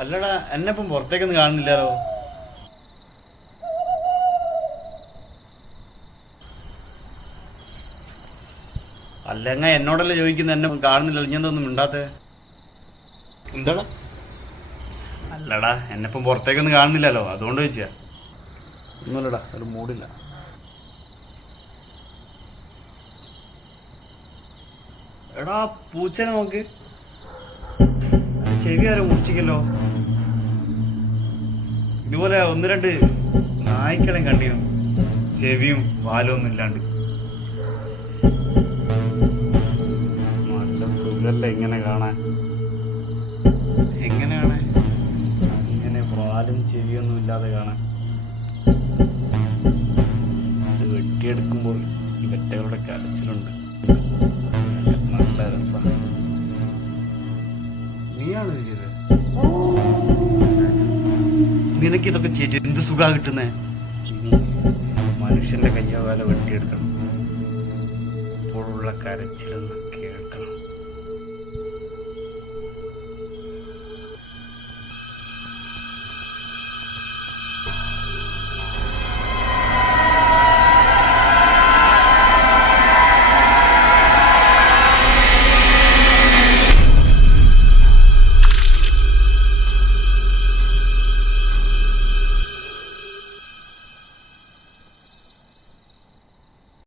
അല്ലടാ, എന്നെ ഇപ്പം പുറത്തേക്കൊന്നും കാണുന്നില്ലാലോ. അല്ലങ്ങ എന്നോടല്ലേ ചോദിക്കുന്നത്, എന്നെ കാണുന്നില്ലല്ലോ, ഇനി എന്തൊന്നും മിണ്ടാത്തെ? എന്താടാ? അല്ലടാ, എന്നെ ഇപ്പം പുറത്തേക്കൊന്നും കാണുന്നില്ലല്ലോ, അതുകൊണ്ട് ചോദിച്ചാ. ഒന്നുമില്ലടാ, ഒരു മൂടില്ല. എടാ, പൂച്ചനെ നോക്ക്, ചെവി ആരോ മുറിച്ചിക്കല്ലോ. ഇതുപോലെ ഒന്ന് രണ്ട് നായ്ക്കളെയും കണ്ടിരുന്നു, ചെവിയും വാലും ഒന്നും ഇല്ലാണ്ട്. നല്ല സുഖല്ലേ ഇങ്ങനെ കാണാൻ? എങ്ങനെയാണ് ഇങ്ങനെ വാലും ചെവിയൊന്നും ഇല്ലാതെ കാണാൻ? ഇത് വെട്ടിയെടുക്കുമ്പോൾ ഇവറ്റകളുടെ കരച്ചിലുണ്ട്, നല്ല രസമാണ്. നീയാണ് ഇത് ചെയ്തത്? നിനക്ക് ഇതൊക്കെ ചെയ്തിട്ട് എന്ത് സുഖാ കിട്ടുന്നേ? ഇനി മനുഷ്യന്റെ കയ്യോ കാലോ വെട്ടിയെടുക്കണം, അപ്പോഴുള്ള കരച്ചിലെന്നൊക്കെ.